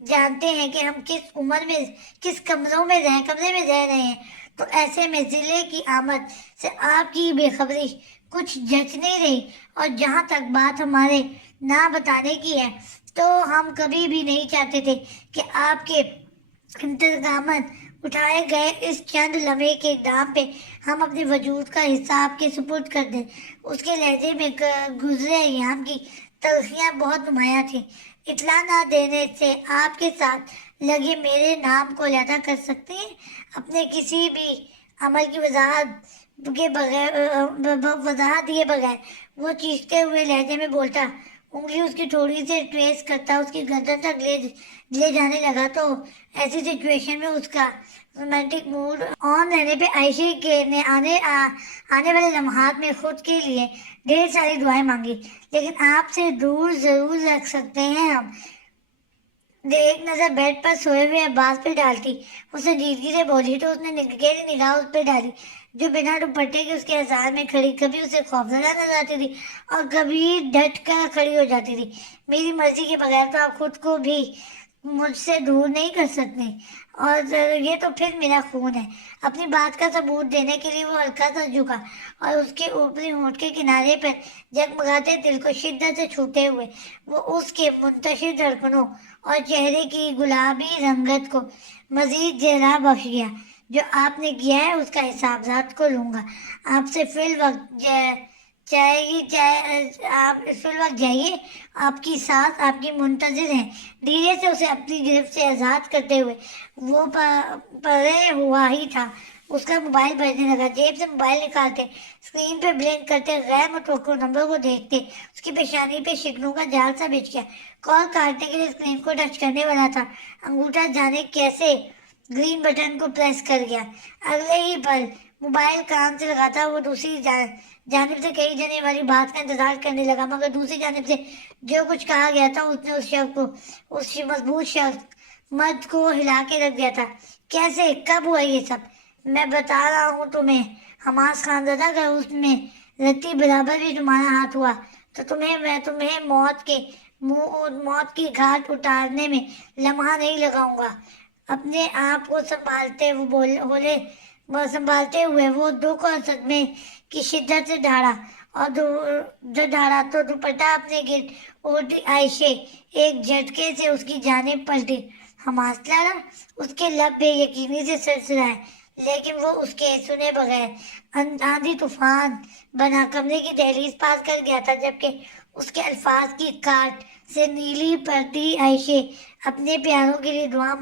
جانتے ہیں کہ ہم کس عمر میں کس کمرے میں رہ رہے ہیں، تو ایسے میں ضلع کی آمد سے آپ کی بے خبری کچھ جچ نہیں رہی۔ اور جہاں تک بات ہمارے نہ بتانے کی ہے، تو ہم کبھی بھی نہیں چاہتے تھے کہ آپ کے انتظامات اٹھائے گئے اس چند لمحے کے دام پہ ہم اپنے وجود کا حصہ آپ کے سپرد کر دیں۔ اس کے لہجے میں گزرے ایام کی تلخیاں بہت نمایاں تھیں۔ اطلاع نہ دینے سے آپ کے ساتھ لگے میرے نام کو علیحدہ کر سکتے ہیں؟ اپنے کسی بھی عمل کی وضاحت دیے بغیر وہ چیختے ہوئے لہجے میں بولتا، انگلی اس کی تھوڑی سے ٹریس کرتا اس کی گردن تک لے جانے لگا۔ تو ایسی سچویشن میں اس کا رومانٹک موڈ آن رہنے پہ عائشہ نے آنے والے لمحات میں خود کے لیے ڈھیر ساری دعائیں مانگی، لیکن آپ سے دور ضرور رکھ سکتے ہیں ہم۔ ایک نظر بیڈ پر سوئے ہوئے عباس پہ ڈالتی، اسے جیدگی سے بولی تو اس نے گہری نگاہ اس پہ ڈالی جو بنا دوپٹے کے اس کے اذان میں کھڑی، کبھی اسے خوفزدہ نظر آتی تھی اور کبھی ڈٹ کر کھڑی ہو جاتی تھی۔ میری مرضی کے بغیر تو آپ خود کو بھی مجھ سے دور نہیں کر سکتے، اور یہ تو پھر میرا خون ہے۔ اپنی بات کا ثبوت دینے کے لیے وہ ہلکا سا جھکا اور اس کے اوپری ہونٹ کے کنارے پر جگمگاتے دل کو شدت سے چھوتے ہوئے وہ اس کے منتشر دھڑکنوں اور چہرے کی گلابی رنگت کو مزید جلا بخش گیا۔ جو آپ نے کیا ہے اس کا حساب ذات کو لوں گا۔ آپ سے فی الوقت جائیے، آپ کی سانس آپ کی منتظر ہیں۔ دھیرے سے اسے اپنی گرفت سے آزاد کرتے ہوئے وہ پرے ہوا ہی تھا، اس کا موبائل بجنے لگا۔ جیب سے موبائل نکالتے، اسکرین پہ بلنک کرتے غیر متوقع نمبر کو دیکھتے اس کی پیشانی پہ شکنوں کا جال سا بچھ گیا۔ کال کاٹنے کے لیے اسکرین کو ٹچ کرنے والا تھا، انگوٹھا جانے کیسے گرین بٹن کو پریس کر گیا۔ اگلے ہی پل موبائل کان سے لگاتا وہ دوسری جانب سے کہی جانے والی بات کا انتظار کرنے لگا، مگر دوسری جانب سے جو کچھ کہا گیا تھا اس نے اس شخص کو، اس مضبوط شخص مرد کو ہلا کے رکھ دیا تھا۔ کیسے، کب ہوا یہ سب؟ میں بتا رہا ہوں تمہیں، حماس خانزادہ، اگر اس میں رتی برابر بھی تمہارا ہاتھ ہوا تو میں تمہیں موت کی گھاٹ اتارنے میں لمحہ نہیں لگاؤں گا۔ اپنے آپ کو سنبھالتے ہوئے وہ دکھ اور صدمے کی شدت سے ڈھاڑا تو دوپٹہ اپنے گرد اوڑھتی عائشہ ایک جھٹکے سے اس کی جانب پلٹی۔ حماس لڑا؟ اس کے لب بے یقینی سے سرسرائے، لیکن وہ اس کے سنے بغیر آندھی طوفان بنا کمرے کی دہلیز پاس کر گیا تھا، جبکہ اس کے الفاظ کی کاٹ سے نیلی پڑتی عائشہ اپنے پیاروں کے لیے دعا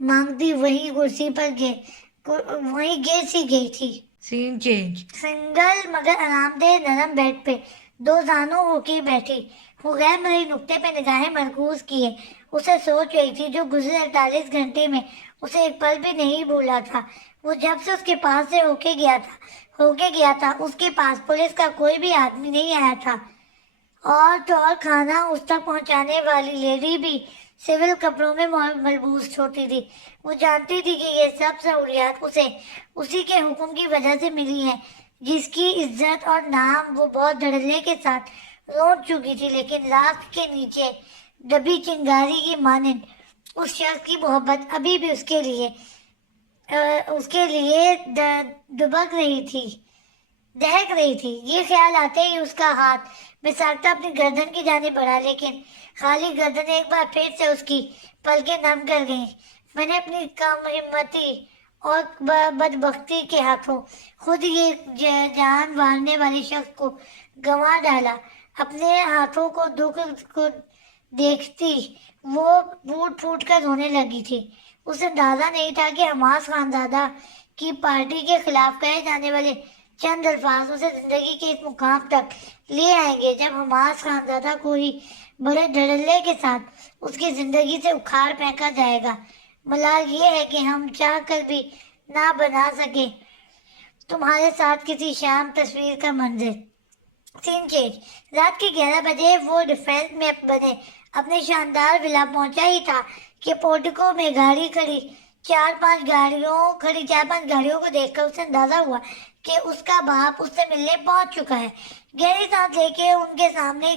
مانگتی وہیں کرسی پر گر سی گئی تھی۔ سین چینج۔ سنگل مگر آرام دہ نرم بیڈ پہ دو زانوں ہو کے بیٹھی وہ غیر مرئی نقطے پہ نگاہیں مرکوز کیے اسے سوچ رہی تھی، جو گزرے 48 گھنٹے میں اسے ایک پل بھی نہیں بھولا تھا۔ وہ جب سے اس کے پاس سے ہو کے گیا تھا اس کے پاس پولیس کا کوئی بھی آدمی نہیں آیا تھا، اور کھانا اس تک پہنچانے والی لیڈی بھی سول کپڑوں میں ملبوس ہوتی تھی۔ وہ جانتی تھی کہ یہ سب سہولیات اسے اسی کے حکم کی وجہ سے ملی ہیں، جس کی عزت اور نام وہ بہت دھڑلے کے ساتھ لوٹ چکی تھی، لیکن راکھ کے نیچے دبی چنگاری کی مانند اس شخص کی محبت ابھی بھی اس کے لیے دبک رہی تھی، دہک رہی تھی۔ یہ خیال آتے ہی اس کا ہاتھ بساختہ اپنی گردن کی جانب بڑھا، لیکن خالی گردن ایک بار پھر سے اس کی پلکیں نم کر گئیں۔ میں نے اپنی کم ہمتی اور بدبختی کے ہاتھوں خود یہ جان مارنے والے شخص کو گنوا ڈالا۔ اپنے ہاتھوں کو دکھ کو دیکھتی وہ پھوٹ پھوٹ کر رونے لگی تھی۔ اسے اندازہ نہیں تھا کہ حماس خانزادہ کی پارٹی کے خلاف کہے جانے والے چند الفاظ اسے زندگی کے اس مقام تک لے آئیں گے جب حماس خانزادہ کو ہی بڑے دھڑلے کے ساتھ اس کی زندگی سے اکھاڑ پھینکا جائے گا۔ ملال یہ ہے کہ ہم چاہ کر بھی نہ بنا سکے تمہارے ساتھ کسی شام تصویر کا منظر۔ سین چینج۔ رات کے 11 بجے وہ ڈیفینس میں بنے اپنے شاندار ولا پہنچا ہی تھا کہ پورٹیکو میں گاڑی کھڑی 4-5 گاڑیوں کو دیکھ کر اسے اندازہ ہوا کہ اس کا باپ اس سے ملنے پہنچ چکا ہے۔ گہری سانس لے کے ان کے سامنے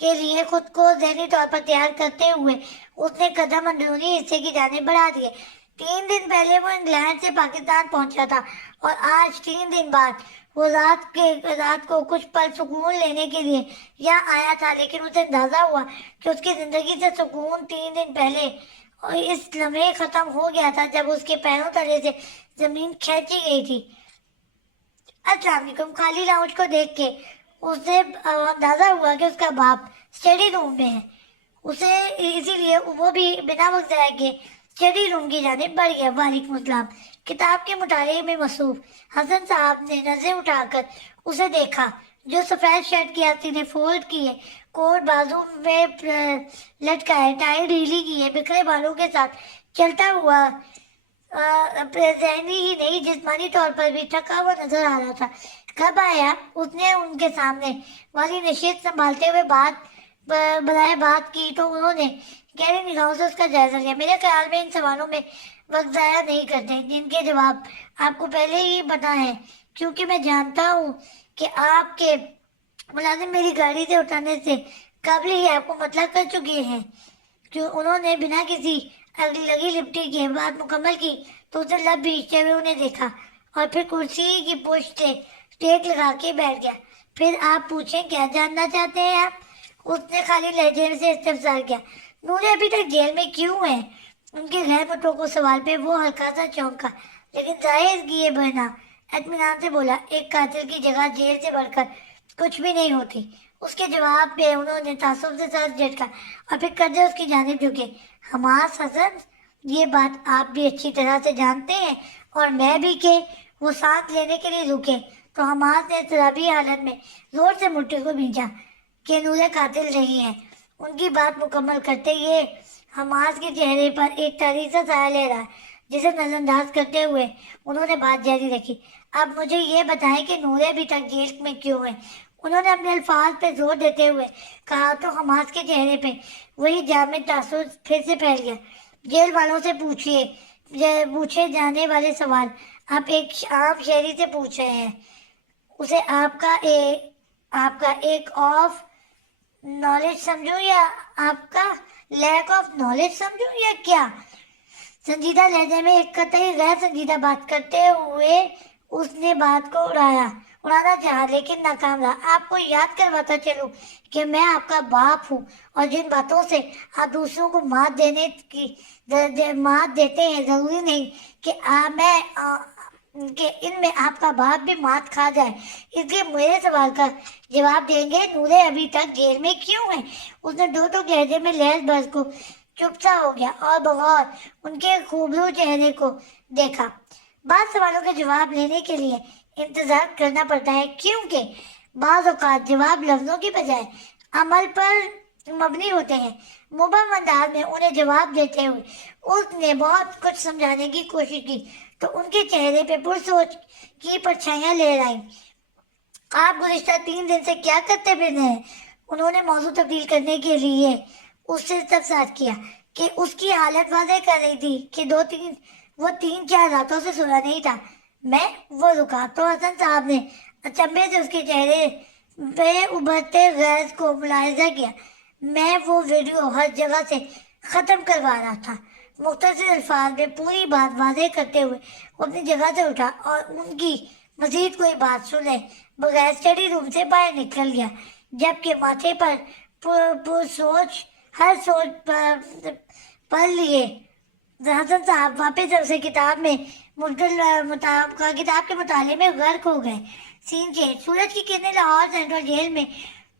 کے لیے خود کو ذہنی طور پر تیار کرتے ہوئے اس نے قدم اندرونی حصے کی جانب بڑھا دیے۔ 3 دن پہلے وہ انگلینڈ سے پاکستان پہنچا تھا اور آج 3 دن بعد وہ رات کو کچھ پل سکون لینے کے لیے یہاں آیا تھا، لیکن اسے اندازہ ہوا کہ اس کی زندگی سے سکون 3 دن پہلے اور اس لمحے ختم ہو گیا تھا جب اس کے پیروں تلے سے زمین کھینچی گئی تھی۔ السلام علیکم۔ خالی لاؤنج کو دیکھ کے اسے اندازہ ہوا کہ اس کا باپ اسٹڈی روم میں ہے، اسے اسی لیے وہ بھی بنا وقت ضائع کیے اسٹڈی روم کی جانب بڑھ گیا۔ وعلیکم السلام۔ کتاب کے مطالعے میں مصروف حسن صاحب نے نظریں اٹھا کر اسے دیکھا، جو سفید شرٹ کی آستینیں فولڈ کیے، کوٹ بازو میں لٹکائے، ٹائی ڈھیلی کیے، بکھرے بالوں کے ساتھ چلتا ہوا ذہنی ہی نہیں جسمانی طور پر بھی تھکا ہوا نظر آ رہا تھا۔ کب آیا؟ اس نے ان کے سامنے والی نشست سنبھالتے ہوئے برائے بات کی تو انہوں نے گہری نگاہوں سے اس کا جائزہ لیا۔ میرے خیال میں ان سوالوں میں وقت ضائع نہیں کرتے جن کے جواب آپ کو پہلے ہی پتا ہے، کیونکہ میں جانتا ہوں کہ آپ کے ملازم میری گاڑی سے اترنے سے قبل ہی آپ کو مطلع کر چکے ہیں۔ جو انہوں نے بنا کسی اگلی لگی لپٹی کے بات مکمل کی تو اسے لب بھیجتے ہوئے انہیں دیکھا اور پھر کرسی کی پشت سے ٹیک لگا کے بیٹھ گیا۔ پھر آپ پوچھیں کیا جاننا چاہتے ہیں آپ؟ اس نے خالی لہجے سے استفسار کیا۔ نورے ابھی تک جیل میں کیوں ہے؟ ان کے غیر متوقع سوال پہ وہ ہلکا سا چونکا، لیکن ظاہر کیے بنا اطمینان سے بولا، ایک قاتل کی جگہ جیل سے بڑھ کر کچھ بھی نہیں ہوتی۔ اس کے جواب پہ انہوں نے تعصب سے سر جھٹکا اور پھر قدرے اس کی جانب جھکے۔ حماس حسن، یہ بات آپ بھی اچھی طرح سے جانتے ہیں اور میں بھی کہ وہ سانس لینے کے لیے رکے تو حماس نے اضطرابی حالت میں زور سے مٹھی کو بھینچا کہ نورے قاتل نہیں ہے۔ ان کی بات مکمل کرتے یہ حماس کے چہرے پر ایک طرح سا سایہ لے رہا جسے نظر انداز کرتے ہوئے انہوں نے بات جاری رکھی۔ اب مجھے یہ بتائیں کہ نورے ابھی تک جیل میں کیوں ہے؟ انہوں نے اپنے الفاظ پہ زور دیتے ہوئے کہا تو حماس کے چہرے پہ وہی جامد تاثر پھر سے پھیل گیا۔ جیل والوں سے پوچھے جانے والے سوال آپ ایک عام شہری سے پوچھ رہے ہیں، اسے آپ کا ایک آف نالج سمجھوں یا آپ کا لیک آف نالج سمجھوں یا کیا؟ سنجیدہ لہجے میں ایک قطعی غیر سنجیدہ بات کرتے ہوئے اس نے بات کو اڑانا چاہا لیکن ناکام رہا۔ آپ کو یاد کرواتا چلوں کہ میں آپ کا باپ ہوں اور جن باتوں سے آپ دوسروں کو مات دیتے ہیں ضروری نہیں کہ ان میں آپ کا باپ بھی مات کھا جائے۔ اس لیے میرے سوال کا جواب دیں گے، نورے ابھی تک جیل میں کیوں ہے؟ اس نے دو لہجے میں لہذ بز کو چپ سا ہو گیا اور بغور ان کے خوبرو چہرے کو دیکھا۔ بعض سوالوں کے جواب لینے کے لیے انتظار کرنا پڑتا ہے کیونکہ بعض اوقات جواب لفظوں کی بجائے عمل پر مبنی ہوتے ہیں۔ مبہم انداز میں انہیں جواب دیتے ہوئے اس نے بہت کچھ سمجھانے کی کوشش کی تو ان کے چہرے پہ پرسوچ کی پرچھائیاں لہر آئیں۔ آپ گزشتہ 3 دن سے کیا کرتے پھر رہے ہیں؟ انہوں نے موضوع تبدیل کرنے کے لیے اس سے استفسار کیا کہ اس کی حالت واضح کر رہی تھی کہ وہ 3-4 راتوں سے سونا نہیں تھا۔ وہ رکا تو حسن صاحب نے اچنبھے سے اس کے چہرے پہ ابھرتے غیظ کو ملاحظہ کیا۔ میں وہ ویڈیو ہر جگہ سے ختم کروا رہا تھا۔ مختصر الفاظ میں پوری بات واضح کرتے ہوئے وہ اپنی جگہ سے اٹھا اور ان کی مزید کوئی بات سنے بغیر اسٹڈی روم سے باہر نکل گیا، جبکہ ماتھے پر ہر سوچ پڑھ لیے حسن صاحب واپس اسے کتاب کے مطالعے میں غرق ہو گئے۔ سین چینج۔ سورج کی کرنیں لاہور سینٹرل جیل میں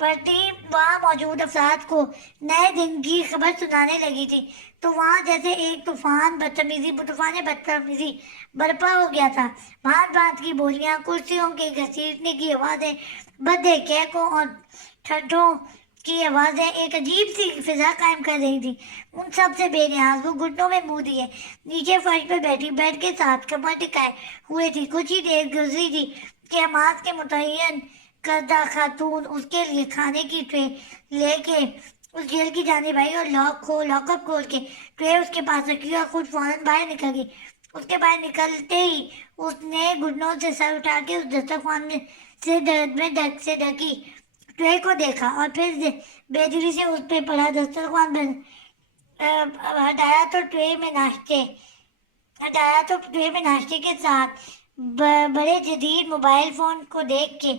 پڑتی وہاں موجود افراد کو نئے دن کی خبر سنانے لگی تھی تو وہاں جیسے ایک طوفان بدتمیزی برپا ہو گیا تھا۔ بھانت بھانت کی بولیاں، کرسیوں کے گھسیٹنے کی آوازیں، بھدے کہکوں اور ٹھڈوں کی آوازیں ایک عجیب سی فضا قائم کر رہی تھی۔ ان سب سے بے نیاز وہ گھٹنوں میں منہ دیے نیچے فرش پر بیٹھی بیڈ کے ساتھ کمر ٹکائے ہوئے تھی۔ کچھ ہی دیر گزری تھی کہ حماس کے متعین کردہ خاتون اس کے لیے کھانے کی ٹرے لے کے اس جیل کی جانب آئی اور لاک اپ کھول کے ٹرے اس کے پاس رکھی اور خود فوراً باہر نکل گئی۔ اس کے باہر نکلتے ہی اس نے گھٹنوں سے سر اٹھا کے اس دسترخوان سے ڈھکی ٹرے کو دیکھا اور پھر بے دلی سے اس پہ پڑا دسترخوان ہٹایا تو ٹرے میں ناشتے کے ساتھ بڑے جدید موبائل فون کو دیکھ کے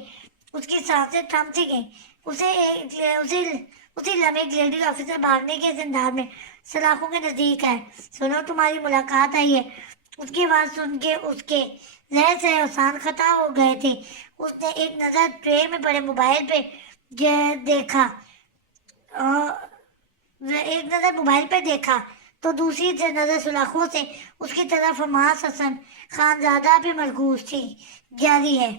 اس کی سانسیں تھم سی گئیں. اسی لمحے ایک لیڈی آفیسر بھاگنے کے انداز میں سلاخوں کے نزدیک آئے. سنو تمہاری ملاقات آئی ہے. اس کی آواز سن کے اس کے ذہن سے احسان خطا ہو گئے تھے. اس نے ایک نظر ٹرے میں پڑے موبائل پہ دیکھا تو دوسری نظر سلاخوں سے اس کی طرف حماس حسن خانزادہ بھی مرکوز تھی. جاری ہے.